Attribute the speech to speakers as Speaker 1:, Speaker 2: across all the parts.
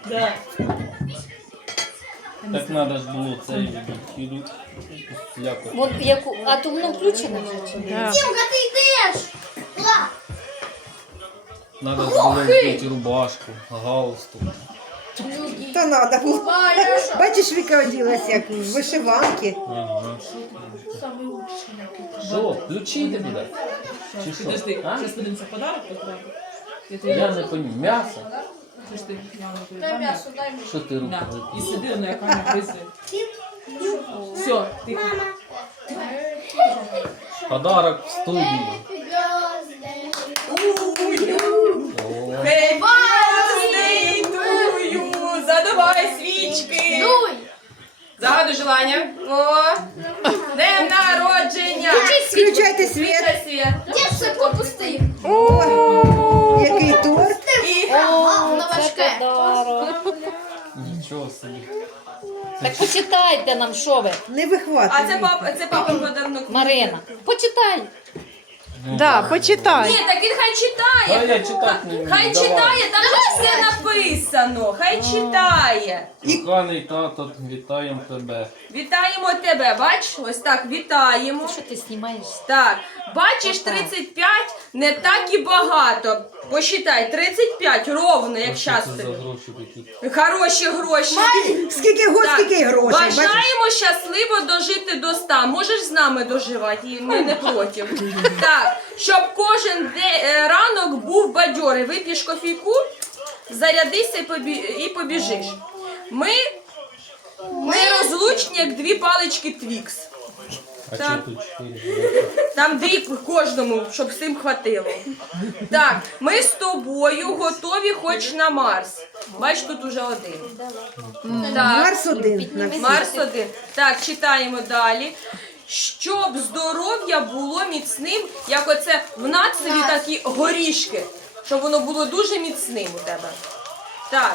Speaker 1: Да.
Speaker 2: Так треба ж було цей ляпати.
Speaker 3: А то воно включено вже чи ні?
Speaker 4: Да.
Speaker 5: Тімка, ти йдеш! Ла!
Speaker 2: Треба ж було вдіти рубашку, галстук.
Speaker 4: То надо було. Бачиш, Віка оділась як в вишиванки.
Speaker 2: Ага. Що, ключі тобі дати? Чи що?
Speaker 1: Подожди,
Speaker 2: А?
Speaker 1: зараз подивимося подарок потрапив.
Speaker 2: Я не пойму. М'ясо?
Speaker 1: Це ж ти явно
Speaker 5: Дай м'ясо, дай мені.
Speaker 2: Що ти руку
Speaker 1: Да. І
Speaker 2: випив?
Speaker 1: сиди на екрані гризи. Все, тихо.
Speaker 2: Подарок в студії. О,
Speaker 1: Happy birthday to you! Задувай свічки!
Speaker 5: Дуй!
Speaker 1: Загадуй желання. О! Днем народження!
Speaker 4: Включайте світ.
Speaker 1: Світа світ!
Speaker 5: Де ж все попустив?
Speaker 4: О, який торт.
Speaker 1: І
Speaker 5: Воно
Speaker 3: Це
Speaker 5: важке.
Speaker 3: подарок.
Speaker 2: нічого собі.
Speaker 3: Так почитайте нам, що ви,
Speaker 4: Не
Speaker 1: а
Speaker 4: вихватуй.
Speaker 1: це папа подарунок.
Speaker 3: Марина. Почитай.
Speaker 4: Да, почитай.
Speaker 1: Ні, так він хай
Speaker 2: А
Speaker 1: читає.
Speaker 2: я читати не вмію.
Speaker 1: Хай
Speaker 2: Давай.
Speaker 1: читає, там же все написано. Хай читає.
Speaker 2: Коханий тато, вітаємо тебе.
Speaker 1: Вітаємо тебе, бач? Ось так, вітаємо.
Speaker 3: Що ти знімаєш?
Speaker 1: Так, бачиш, 35 не так і багато. Посчитай, 35 ровно, як
Speaker 2: А що
Speaker 1: щас
Speaker 2: це за
Speaker 1: тобі.
Speaker 2: гроші такі?
Speaker 1: Хороші гроші.
Speaker 4: Скільки год,
Speaker 1: Так,
Speaker 4: скільки й грошей. Бачиш?
Speaker 1: бажаємо щасливо дожити до 100. Можеш з нами доживати, і ми не проти. Так, щоб кожен ранок був бадьорий. Вип'єш кофійку, зарядися і побіжиш. Ми нерозлучні, як дві палички Твікс.
Speaker 2: А
Speaker 1: Так.
Speaker 2: чого тут 4?
Speaker 1: Там дві кожному, щоб всім хватило. Так, ми з тобою готові хоч на Марс. Бач, тут уже один. Так.
Speaker 4: Марс один.
Speaker 1: Марс один. Так, читаємо далі. Щоб здоров'я було міцним, як оце в нацеві такі горішки. Щоб воно було дуже міцним у тебе. Так.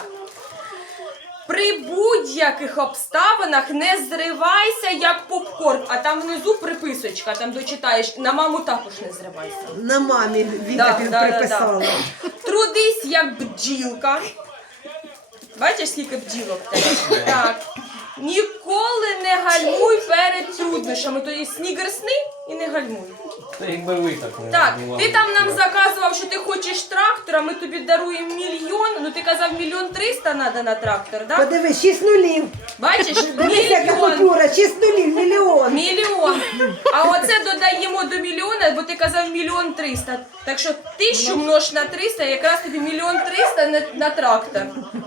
Speaker 1: При будь-яких обставинах не зривайся, як попкорн. А там внизу приписочка, там дочитаєш, на маму також не зривайся.
Speaker 4: На мамі Віка приписала.
Speaker 1: Трудись, як бджілка. Бачиш, скільки бджілок в тебе? Так. Ніколи не гальмуй перед труднощами. Тобто снігерсни і не гальмуй.
Speaker 2: Та якби ви так не
Speaker 1: Так,
Speaker 2: були.
Speaker 1: ти там нам заказував, що ти хочеш трактора, ми тобі даруємо 1 мільйон. Ну ти казав 1 300 000 треба на трактор, так?
Speaker 4: Подивись, 6 нулів.
Speaker 1: Бачиш,
Speaker 4: Дивись, яка
Speaker 1: мільйон.
Speaker 4: купюра, 6 нулів, мільйон.
Speaker 1: Мільйон. А оце додаємо до мільйона, бо ти казав 1 300 000. Так що 1000 множ на 300, якраз тобі 1 300 000 на трактор.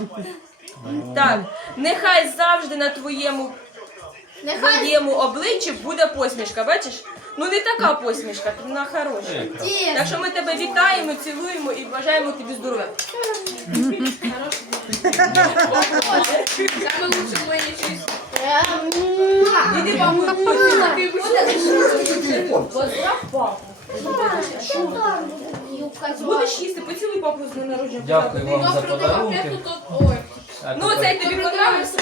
Speaker 1: Так, нехай завжди на твоєму обличчі буде посмішка, бачиш? Ну не така посмішка, вона хороша. Так що ми тебе вітаємо, цілуємо і бажаємо тобі здоров'я.
Speaker 5: Саме лучше в моїй житті.
Speaker 1: Іди, папу, поздрав папу. Будеш їсти, поцілуй папу з днем народження.
Speaker 2: Дякую вам за подарунки. А
Speaker 1: Ну,
Speaker 2: тепер-
Speaker 1: цей тобі подобався?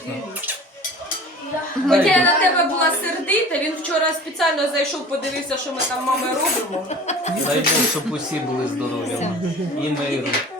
Speaker 2: Дай
Speaker 1: Хоча я
Speaker 2: Бог.
Speaker 1: на тебе була сердита, він вчора спеціально зайшов, подивився, що ми там мами робимо.
Speaker 2: Дай Бог, щоб усі були здорові. І миру.